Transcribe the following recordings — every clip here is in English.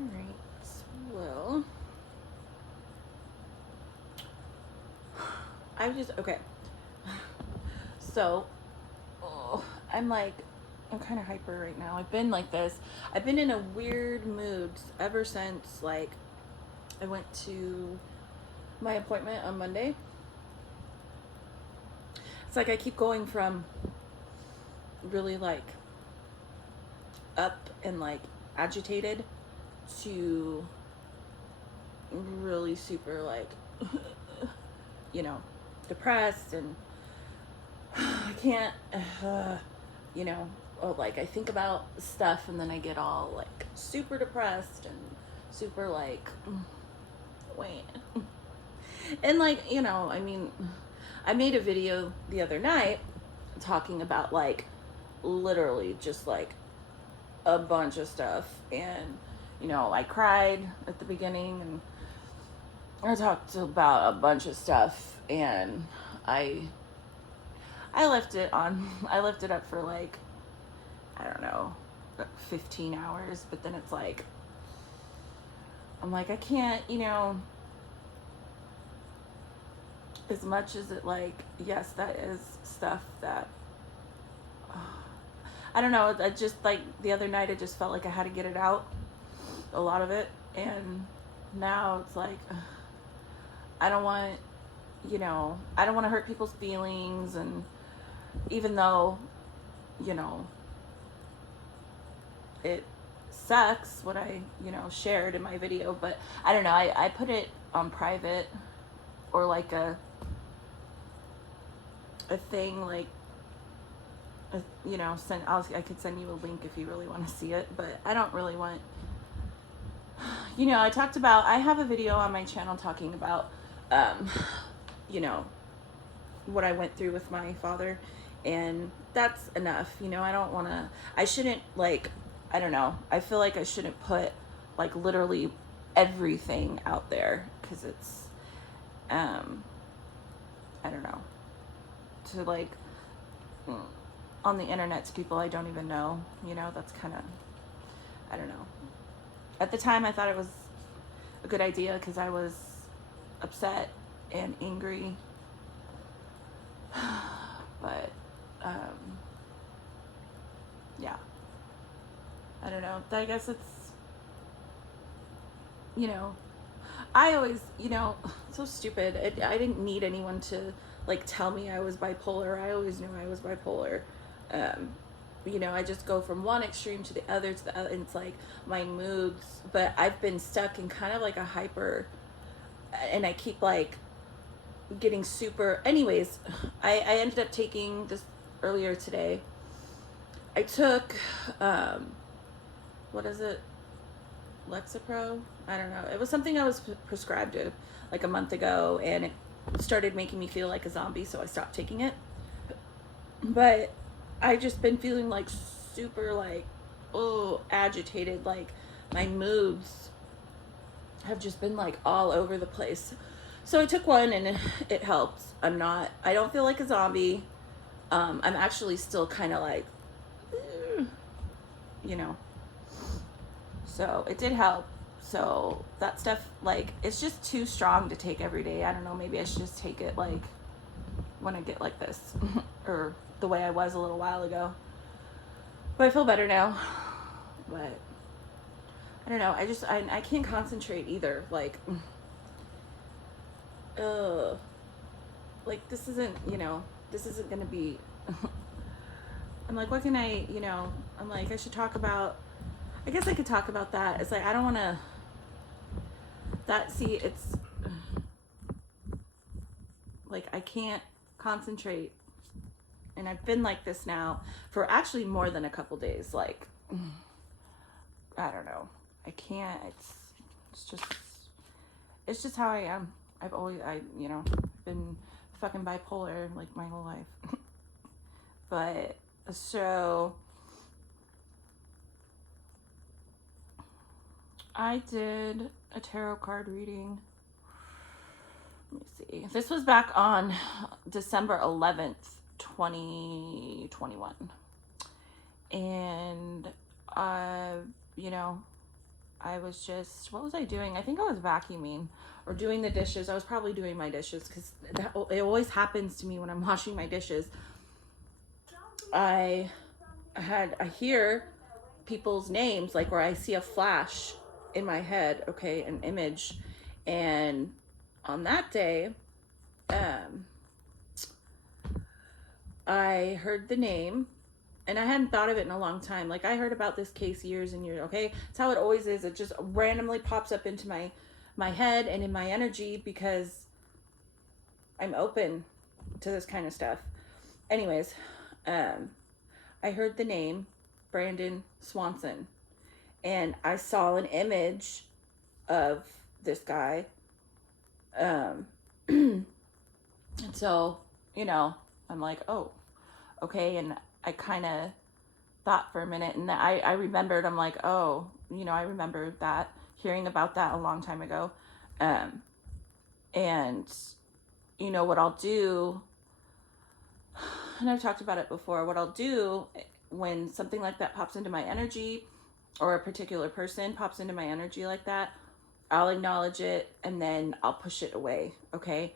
Alright, well, okay. So, oh, I'm kind of hyper right now. I've been like this. I've been in a weird mood ever since, like, I went to my appointment on Monday. It's like I keep going from really, like, up and, like, agitated to really super, like, you know, depressed, and I can't, you know, like I think about stuff and then I get all like super depressed and super like, wait. And like, I mean, I made a video the other night talking about like literally just like a bunch of stuff, and I cried at the beginning, and I talked about a bunch of stuff, and I I left it on. I left it up for like, I don't know, 15 hours. But then it's like, I'm like, I can't, as much as it like, yes, that is stuff that, I don't know. I just like the other night, I just felt like I had to get it out, a lot of it. And now it's like, I don't want, I don't want to hurt people's feelings. And even though, you know, it sucks what I, shared in my video, but I don't know. I put it on private, or like a thing, like, I could send you a link if you really want to see it, but I don't really want, I have a video on my channel talking about, you know, what I went through with my father, and that's enough. I don't want to, I shouldn't, like, I don't know. I feel like I shouldn't put like literally everything out there, because it's, I don't know, to like, on the internet to people I don't even know, that's kind of, I don't know. At the time, I thought it was a good idea because I was upset and angry. But, yeah. I don't know. I guess it's, you know, I always, so stupid. I didn't need anyone to, like, tell me I was bipolar. I always knew I was bipolar. Um, I just go from one extreme to the other, and it's like my moods. But I've been stuck in kind of like a hyper, and I keep like getting super. Anyways, I ended up taking this earlier today. I took, what is it? Lexapro? I don't know. It was something I was prescribed like a month ago, and it started making me feel like a zombie, so I stopped taking it. But I just been feeling like super like, oh, agitated. Like my moods have just been like all over the place. So I took one, and it helped. I don't feel like a zombie. I'm actually still kind of like, you know, so it did help. So that stuff, like, it's just too strong to take every day. I don't know, maybe I should just take it like when I get like this, or the way I was a little while ago. But I feel better now. But I don't know, I can't concentrate either. Like, like this isn't gonna be. I'm like, what can I'm like, I should talk about, I guess I could talk about that. It's like, I don't want to, it's like, I can't concentrate. And I've been like this now for actually more than a couple days. Like, I don't know. I can't, it's just how I am. I've been fucking bipolar like my whole life. But, so I did a tarot card reading. Let me see. This was back on December 11th, 2021. And, you know, I was just, what was I doing? I think I was vacuuming or doing the dishes. I was probably doing my dishes because it always happens to me when I'm washing my dishes. I hear people's names, like where I see a flash in my head, okay, an image. And on that day, I heard the name, and I hadn't thought of it in a long time. Like, I heard about this case years and years, okay? It's how it always is. It just randomly pops up into my head and in my energy because I'm open to this kind of stuff. Anyways, I heard the name Brandon Swanson, and I saw an image of this guy. And so, I'm like, oh, okay. And I kind of thought for a minute, and I remembered, I'm like, oh, I remember that, hearing about that a long time ago. And what I'll do, and I've talked about it before, what I'll do when something like that pops into my energy, or a particular person pops into my energy like that, I'll acknowledge it and then I'll push it away, okay?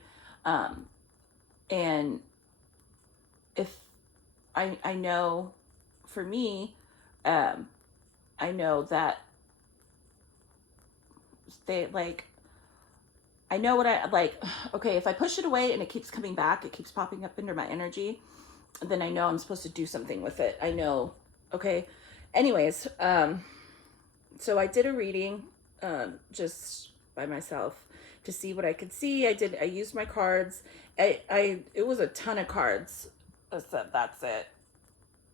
And if I know, for me, I know that they, like, I know what I, like, okay, if I push it away and it keeps coming back, it keeps popping up into my energy, then I know I'm supposed to do something with it. I know, okay? Anyways, so I did a reading, just by myself to see what I could see. I used my cards. It was a ton of cards. That's it.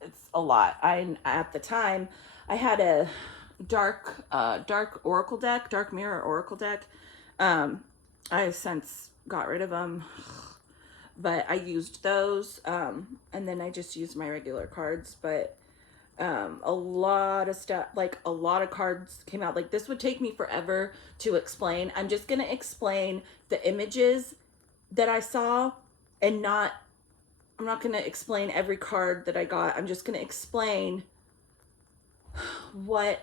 It's a lot. At the time, I had a dark oracle deck, dark mirror oracle deck. I have since got rid of them, but I used those, and then I just used my regular cards. But a lot of stuff, like a lot of cards came out. Like, this would take me forever to explain. I'm just gonna explain the images that I saw, and I'm not gonna explain every card that I got. I'm just gonna explain what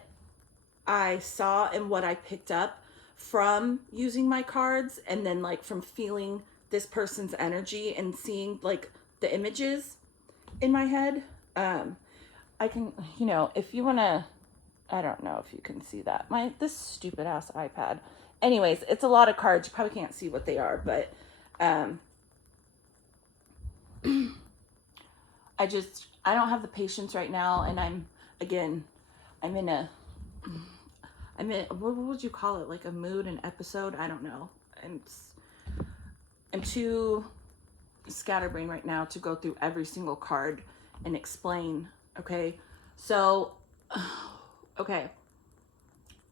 I saw and what I picked up from using my cards, and then, like, from feeling this person's energy and seeing, like, the images in my head. I can, if you want to, I don't know if you can see that. This stupid ass iPad. Anyways, it's a lot of cards. You probably can't see what they are, but I don't have the patience right now, and I'm in, what would you call it? Like a mood, an episode? I don't know. I'm too scatterbrained right now to go through every single card and explain. Okay, so, okay,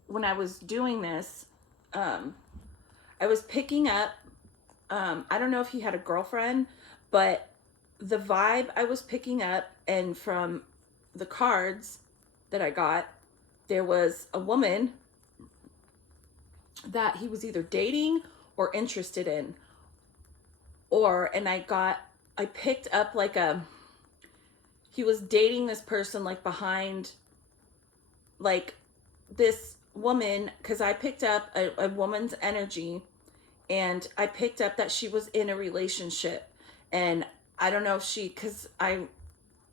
when I was doing this, I was picking up, I don't know if he had a girlfriend, but the vibe I was picking up, and from the cards that I got, there was a woman that he was either dating or interested in, and I picked up like he was dating this person, like, behind, like, this woman, because I picked up a woman's energy, and I picked up that she was in a relationship. And I don't know if I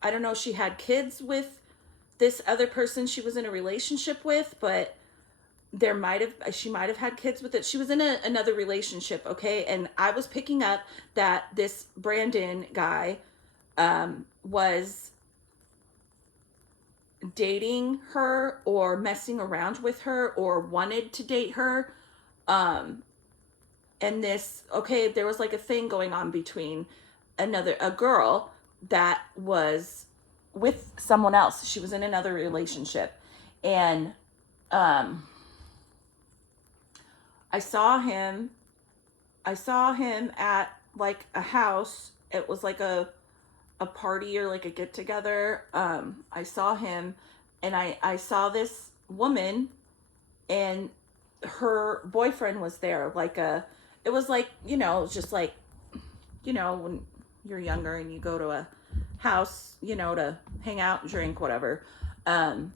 don't know if she had kids with this other person she was in a relationship with, but she might have had kids with it. She was in another relationship, okay? And I was picking up that this Brandon guy was dating her or messing around with her or wanted to date her. And there was like a thing going on between a girl that was with someone else. She was in another relationship. And I saw him at, like, a house. It was like a party or like a get together. I saw him, and I saw this woman, and her boyfriend was there. It was like, just like, when you're younger and you go to a house, to hang out and drink, whatever. But,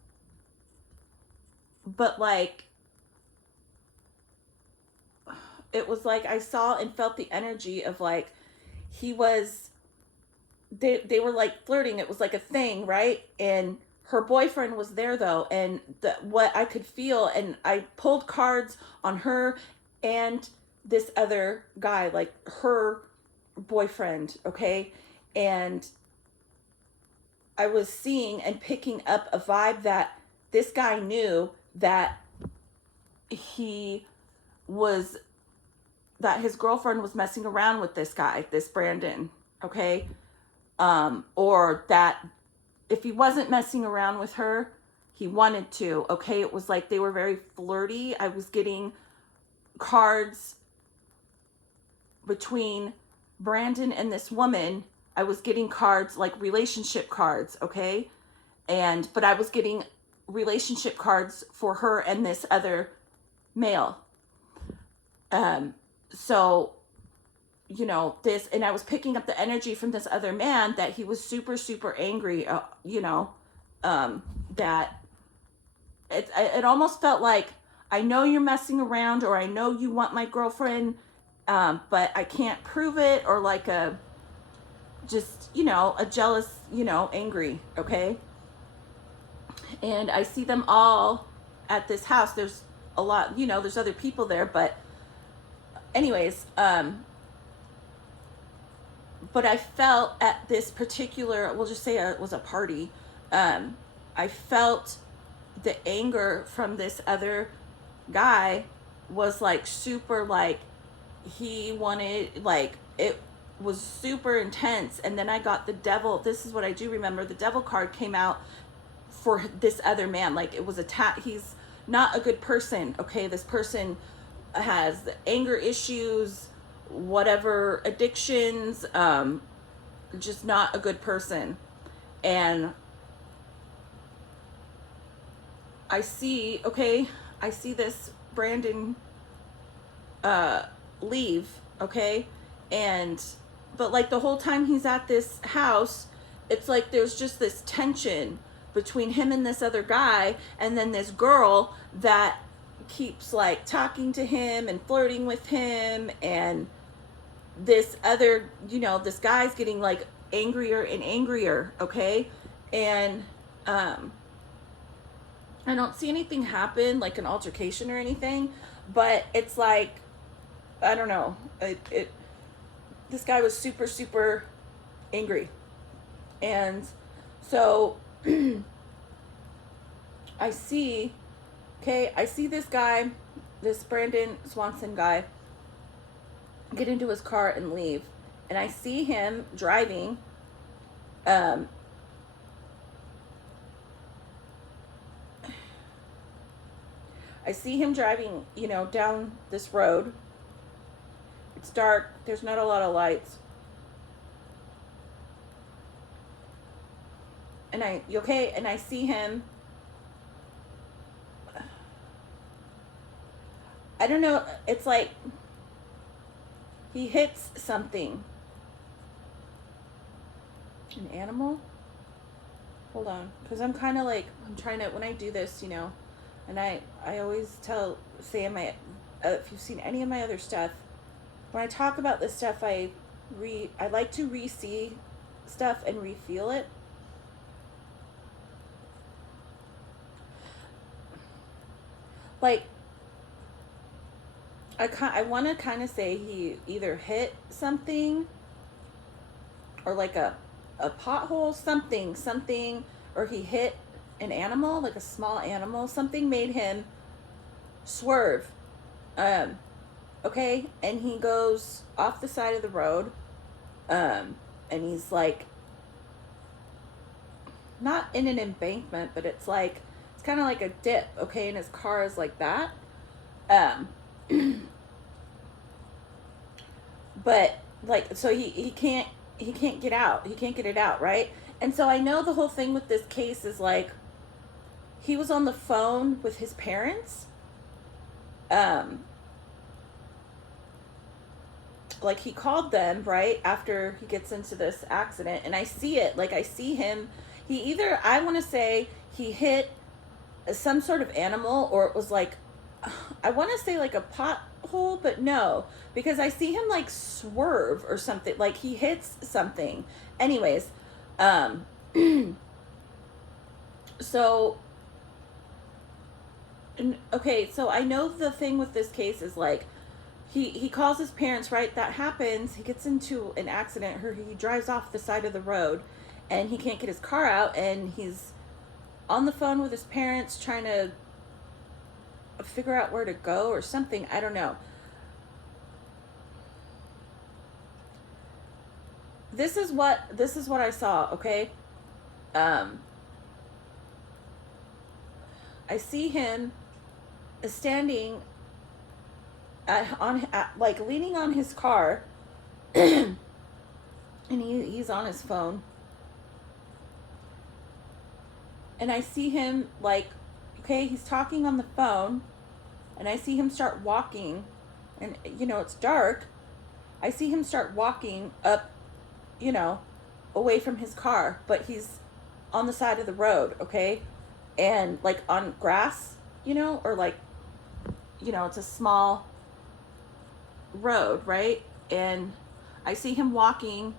like, it was like I saw and felt the energy of like he was they were like flirting. It was like a thing, right? And her boyfriend was there though, and what I could feel, and I pulled cards on her and this other guy, like her boyfriend, okay? And I was seeing and picking up a vibe that this guy knew that he was that his girlfriend was messing around with this guy, this Brandon, okay? Or that if he wasn't messing around with her, he wanted to, okay? It was like they were very flirty. I was getting cards between Brandon and this woman. I was getting cards like relationship cards, okay? But I was getting relationship cards for her and this other male. So, this, and I was picking up the energy from this other man that he was super, super angry, that it almost felt like, I know you're messing around, or I know you want my girlfriend, but I can't prove it, or like a jealous, angry, okay? And I see them all at this house. There's a lot, there's other people there, but anyways, but I felt at this particular, we'll just say it was a party, I felt the anger from this other guy was like super, like he wanted, like it was super intense. And then I got the devil. This is what I do remember. The devil card came out for this other man. Like it was he's not a good person, okay? This person has anger issues, whatever, addictions, just not a good person. And I see this Brandon leave, okay? But like the whole time he's at this house, it's like there's just this tension between him and this other guy, and then this girl that keeps like talking to him and flirting with him, and this other, this guy's getting like angrier and angrier, okay? And I don't see anything happen, like an altercation or anything, but it's like, I don't know, this guy was super, super angry. And so I see this guy, this Brandon Swanson guy, get into his car and leave. And I see him driving, down this road. It's dark. There's not a lot of lights. And I see him. I don't know. It's like he hits something. An animal? Hold on. Because I'm kind of like, I'm trying to, when I do this, and I always tell Sam, if you've seen any of my other stuff, when I talk about this stuff, I like to re-see stuff and re-feel it. Like, I want to kind of say he either hit something, or like a pothole, something, or he hit an animal, like a small animal. Something made him swerve. Okay, and he goes off the side of the road, and he's like, not in an embankment, but it's kind of like a dip, okay, and his car is like that. But like, so he can't get out. He can't get it out, right? And so I know the whole thing with this case is like, he was on the phone with his parents. Like he called them right after he gets into this accident, and I see it. Like I see him. I want to say he hit some sort of animal, or it was like I want to say like a pothole, but no, because I see him like swerve or something, like he hits something. Anyways, um, so, okay, so I know the thing with this case is like, he calls his parents, right? That happens. He gets into an accident, or he drives off the side of the road, and he can't get his car out, and he's on the phone with his parents trying to figure out where to go or something. I don't know. This is what I saw, okay? Um I see him standing like leaning on his car, and he's on his phone. And I see him like, okay, he's talking on the phone, and I see him start walking, and it's dark. I see him start walking up, you know, away from his car, but he's on the side of the road, okay? And like on grass, or like, it's a small road, right? And I see him walking,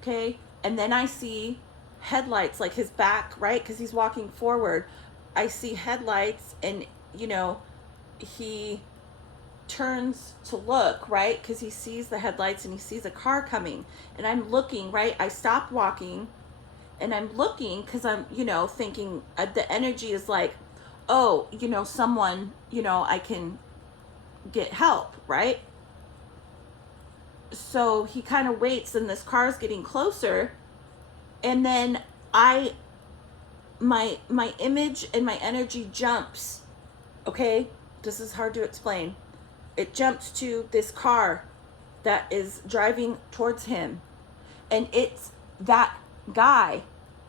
okay? And then I see headlights, like his back, right? Because he's walking forward. I see headlights, and, he turns to look, right? Because he sees the headlights and he sees a car coming. And I'm looking, right? I stopped walking, and I'm looking because I'm, thinking the energy is like, oh, someone, I can get help, right? So he kind of waits, and this car is getting closer, and then my image and my energy jumps, okay? This is hard to explain. It jumps to this car that is driving towards him, and it's that guy,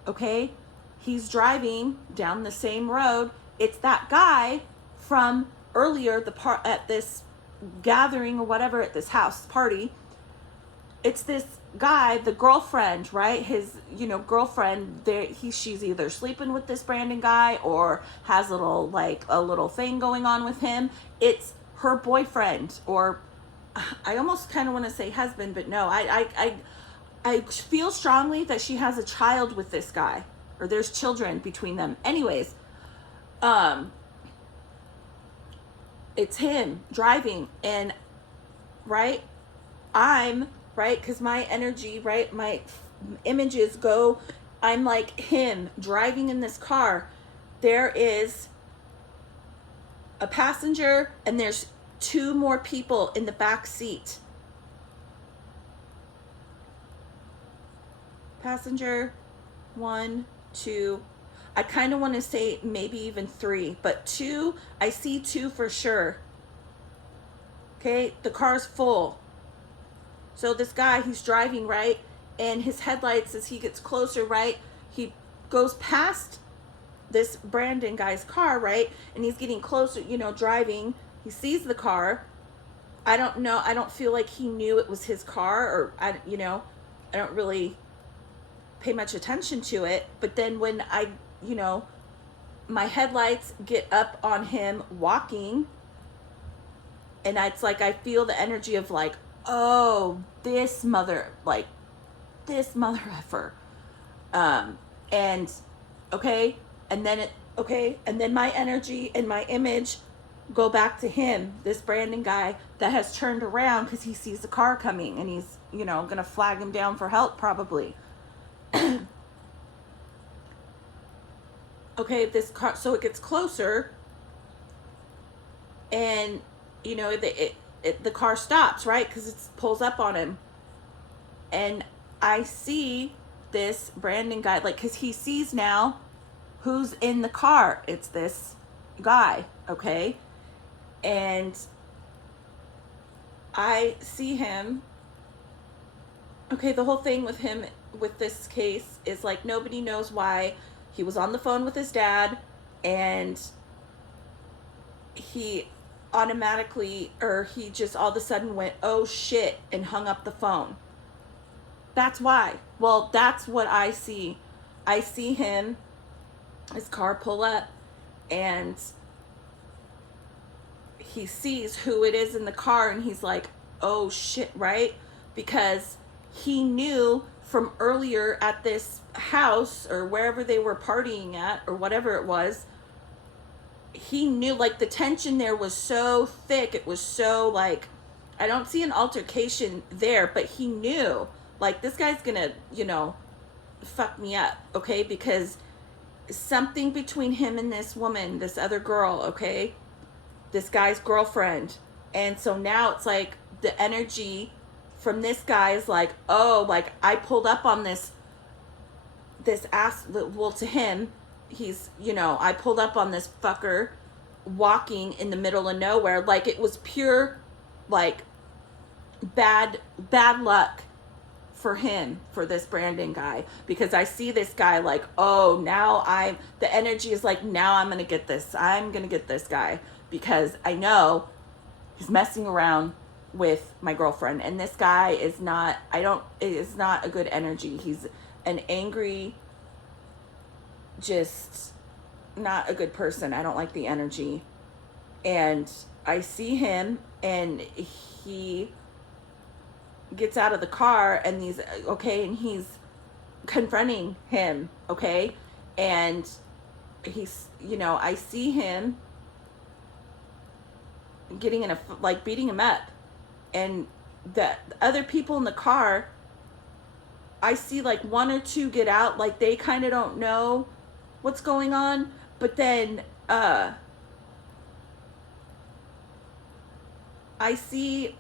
okay? He's driving down the same road. It's that guy from earlier, the part at this gathering or whatever, at this house party. It's this guy, the girlfriend, right? His, girlfriend, she's either sleeping with this Brandon guy or has a little thing going on with him. It's her boyfriend, or I almost kind of want to say husband, but no, I feel strongly that she has a child with this guy, or there's children between them. Anyways, it's him driving, and right, I'm right, because my energy, right, my images go, I'm like him driving in this car. There is a passenger, and there's 2 more people in the back seat. Passenger, 1, 2. I kind of want to say maybe even 3, but 2, I see 2 for sure. Okay, the car's full. So this guy, he's driving, right? And his headlights, as he gets closer, right? He goes past this Brandon guy's car, right? And he's getting closer, driving. He sees the car. I don't know. I don't feel like he knew it was his car, or I don't really pay much attention to it. But then when my headlights get up on him walking, and it's like I feel the energy of like, oh, this mother effer. And okay, and then my energy and my image go back to him, this Brandon guy that has turned around because he sees the car coming, and he's, gonna flag him down for help probably. Okay, this car, so it gets closer, and the car stops, right? Because it pulls up on him, and I see this Brandon guy, like, because he sees now who's in the car. It's this guy, okay? And I see him. Okay, the whole thing with him, with this case, is like nobody knows why. He was on the phone with his dad, and he just all of a sudden went, oh shit, and hung up the phone. That's why. Well, that's what I see. I see him, his car pull up, and he sees who it is in the car, and he's like, oh shit, right? Because he knew from earlier at this house or wherever they were partying at or whatever it was, he knew, like, the tension there was so thick. It was so, like, I don't see an altercation there, but he knew, like, this guy's gonna, fuck me up, okay? Because something between him and this woman, this other girl, okay? This guy's girlfriend. And so now it's like the energy from this guy is like, oh, like, I pulled up on this ass, well, to him, he's, I pulled up on this fucker walking in the middle of nowhere. Like, it was pure, like, bad luck for him, for this Brandon guy, because I see this guy like, oh, now the energy is like, now I'm gonna get this guy, because I know he's messing around with my girlfriend, and this guy is not, it is not a good energy. He's an angry, just not a good person. I don't like the energy. And I see him, and he gets out of the car, and he's confronting him, okay? And he's, I see him getting beating him up. And the other people in the car, I see like one or two get out, like they kind of don't know what's going on. But then I see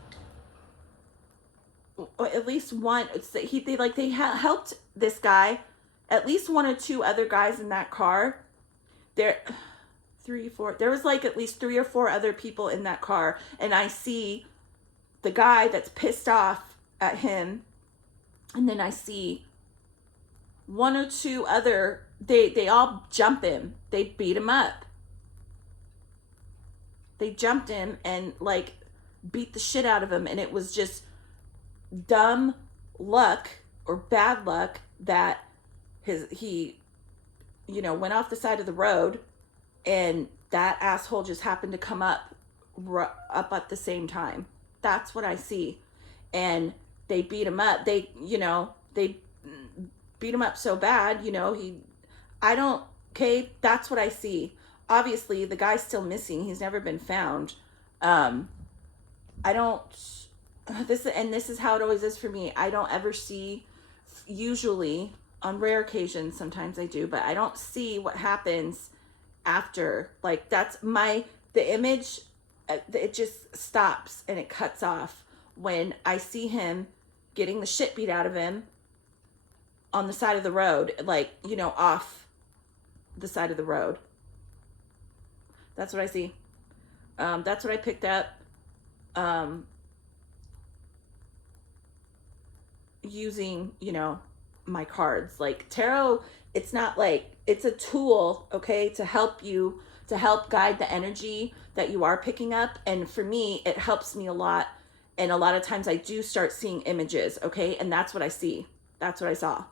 at least one, they helped this guy, at least one or two other guys in that car. There was like at least 3 or 4 other people in that car, and I see the guy that's pissed off at him, and then I see 1 or 2 other, they all jump him, they beat him up, they jumped him and like beat the shit out of him. And it was just dumb luck or bad luck that he went off the side of the road, and that asshole just happened to come up at the same time. That's what I see. And they beat him up. They beat him up so bad, that's what I see. Obviously the guy's still missing. He's never been found. This is how it always is for me. I don't ever see, usually on rare occasions, sometimes I do, but I don't see what happens after. Like, the image, it just stops and it cuts off when I see him getting the shit beat out of him on the side of the road, like, off the side of the road. That's what I see. That's what I picked up. Using, my cards. Like, tarot, it's not like, it's a tool, okay, to help guide the energy that you are picking up. And for me, it helps me a lot. And a lot of times I do start seeing images, okay? And that's what I see. That's what I saw.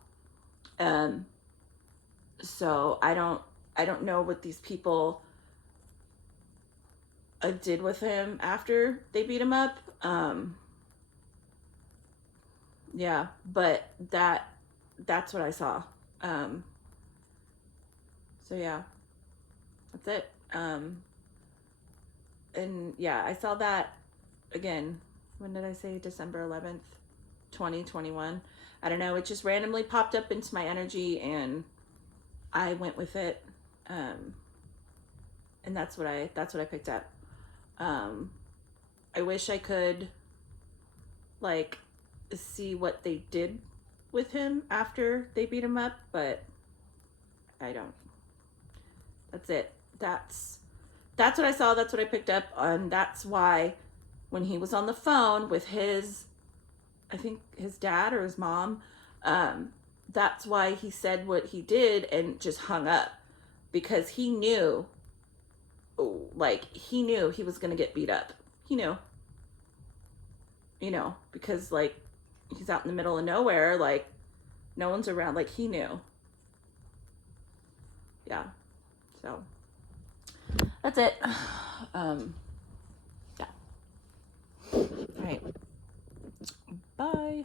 So I don't know what these people did with him after they beat him up. Yeah, but that's what I saw. So yeah, that's it. And yeah, I saw that again. When did I say? December 11th, 2021. I don't know. It just randomly popped up into my energy, and I went with it. And that's what I picked up. I wish I could, like, see what they did with him after they beat him up, but I don't. That's it. That's what I saw. That's what I picked up on. That's why when he was on the phone with I think his dad or his mom, that's why he said what he did and just hung up, because he knew, he was going to get beat up. He knew, because like, he's out in the middle of nowhere, like no one's around, like he knew. Yeah. So that's it. Bye.